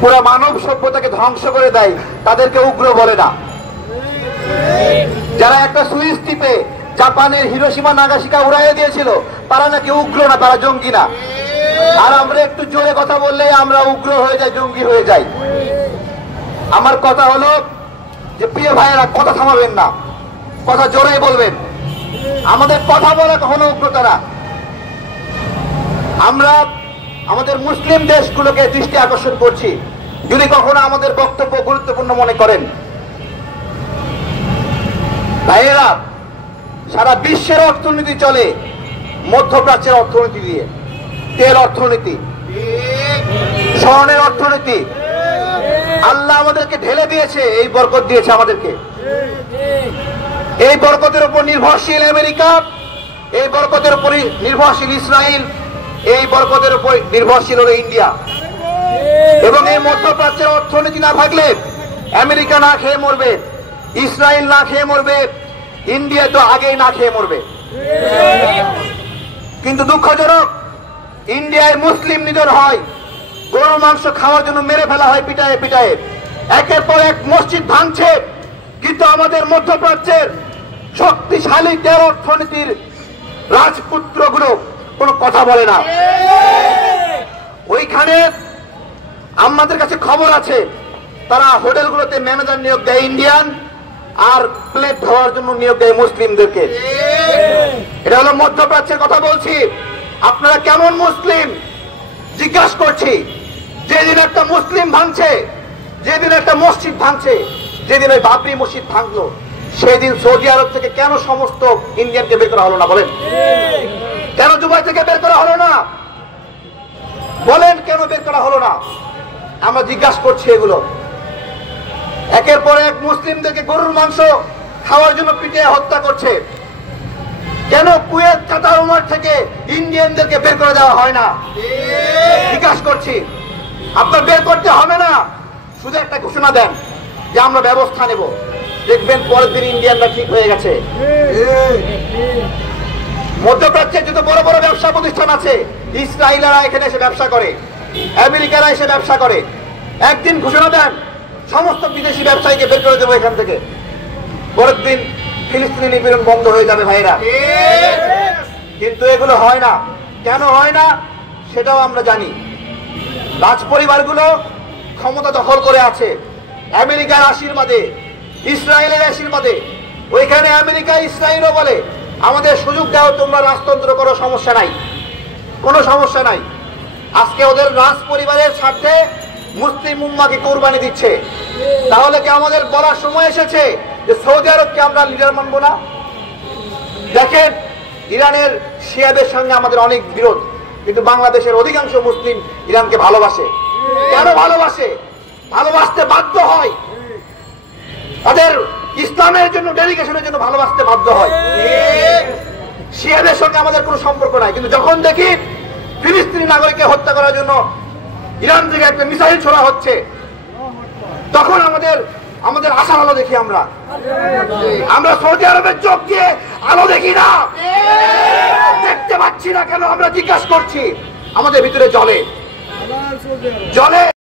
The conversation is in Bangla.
পুরো মানব সভ্যতাকে ধ্বংস করে দেয় তাদেরকে উগ্র বলে না। যারা একটা সুইস দ্বীপে জাপানের হিরোশিমা নাগাসাকি উড়াইয়ে দিয়েছিল তারা নাকি উগ্র না, তারা জঙ্গি না। আর আমরা একটু জোরে কথা বললে আমরা উগ্র হয়ে যাই, জঙ্গি হয়ে যাই। আমার কথা হলো যে প্রিয় ভাইয়েরা, কথা থামাবেন না, কথা জোরেই বলবেন। আমাদের কথা বলা কখনো উগ্রতা না। আমরা আমাদের মুসলিম দেশগুলোকে দৃষ্টি আকর্ষণ করছি, যদি কখনো আমাদের বক্তব্য গুরুত্বপূর্ণ মনে করেন। ভাইয়েরা, সারা বিশ্বের অর্থনীতি চলে মধ্যপ্রাচ্যের অর্থনীতি দিয়ে, তেল অর্থনীতি, স্বর্ণের অর্থনীতি। আল্লাহ আমাদেরকে ঢেলে দিয়েছে, এই বরকত দিয়েছে আমাদেরকে। এই বরকতের উপর নির্ভরশীল আমেরিকা, এই বরকতের উপর নির্ভরশীল ইসরায়েল, এই বরকতের উপর নির্ভরশীল হলো ইন্ডিয়া। এবং এই মধ্যপ্রাচ্যের অর্থনীতি না থাকলে আমেরিকা না খেয়ে মরবে, ইসরায়েল না খেয়ে মরবে, ইন্ডিয়া তো আগেই না খেয়ে মরবে। কিন্তু দুঃখজনক, ইন্ডিয়ায় মুসলিম নিধন হয়, গরুর মাংস খাওয়ার জন্য মেরে ফেলা হয় পিটায়ে পিটায়ে, একের পর এক মসজিদ ভাঙছে। কিন্তু আমাদের মধ্যপ্রাচ্যের শক্তিশালী তেল অর্থনীতির রাজপুত্রগুলো কোনো কথা বলে না। ওইখানে আমাদের কাছে খবর আছে, তারা হোটেলগুলোতে ম্যানেজার নিয়োগ দেয় ইন্ডিয়ান, আর প্লেট ধোয়ার জন্য নিয়োগ দেয় মুসলিমদেরকে। এটা হলো মধ্যপ্রাচ্যের কথা বলছি। আপনারা কেমন মুসলিম জিজ্ঞাসা করছি। যেদিন একটা মুসলিম ভাঙছে, যেদিন একটা মসজিদ ভাঙছে, যেদিন ওই বাবরি মসজিদ ভাঙলো, সেদিন সৌদি আরব থেকে কেন সমস্ত ইন্ডিয়ানকে বের করা হলো না বলেন? কেন দুবাই থেকে বের করা হলো না বলেন? কেন বের করা হলো না? আমরা জিজ্ঞাসা করছি এগুলো। একের পর এক মুসলিমদেরকে গরুর মাংস খাওয়ার জন্য পিটিয়ে হত্যা করছে। কেন কুয়েত, কাতার, ওমান থেকে ইন্ডিয়ানদেরকে বের করে দেওয়া হয় না? জিজ্ঞাসা করছি। আপনার বের করতে হবে না, শুধু একটা ঘোষণা দেন যে আমরা ব্যবস্থা নেব, দেখবেন পরের দিন ইন্ডিয়ানরা ঠিক হয়ে গেছে। মধ্যপ্রাচ্যে যত বড় বড় ব্যবসা প্রতিষ্ঠান আছে, ইসরায়েলরা এখানে এসে ব্যবসা করে, আমেরিকারা এসে ব্যবসা করে। একদিন ঘোষণা দেন সমস্ত বিদেশি ব্যবসায়ীকে বের করে দেবো এখান থেকে, পরের দিন ফিলিস্তিনি নিপীড়ন বন্ধ হয়ে যাবে ভাইরা। কিন্তু এগুলো হয় না। কেন হয় না সেটাও আমরা জানি। রাজ পরিবারগুলো ক্ষমতা দখল করে আছে আমেরিকার আশীর্বাদে, ইসরায়েলের আশীর্বাদে। ওইখানে আমেরিকা ইসরায়েলও বলে আমাদের সুযোগ দাও, তোমরা রাজতন্ত্র করো, সমস্যা নাই, কোনো সমস্যা নাই। আজকে ওদের রাজ পরিবারের স্বার্থে মুসলিম উম্মাকে কোরবানি দিচ্ছে। তাহলে কি আমাদের বলার সময় এসেছে যে সৌদি আরবকে আমরা লিডার মানবো না? দেখেন, ইরানের শিয়াদের সঙ্গে আমাদের অনেক বিরোধ, কিন্তু বাংলাদেশের অধিকাংশ মুসলিম ইরানকে ভালোবাসে। কেন ভালোবাসে? ভালোবাসতে বাধ্য হয়, তাদের ইসলামের জন্য, ডেডিকেশনের জন্য ভালোবাসতে বাধ্য হয়। শিয়াদের সঙ্গে আমাদের কোনো সম্পর্ক নাই, কিন্তু যখন দেখি ফিলিস্তিনি নাগরিককে হত্যা করার জন্য ইরান থেকে একটা মিসাইল ছোড়া হচ্ছে, তখন আমাদের আশার আলো দেখি। আমরা সৌদি আরবের চোখ দিয়ে আলো দেখি না, দেখতে পাচ্ছি না কেন? আমরা জিজ্ঞাসা করছি। আমাদের ভিতরে জ্বলে।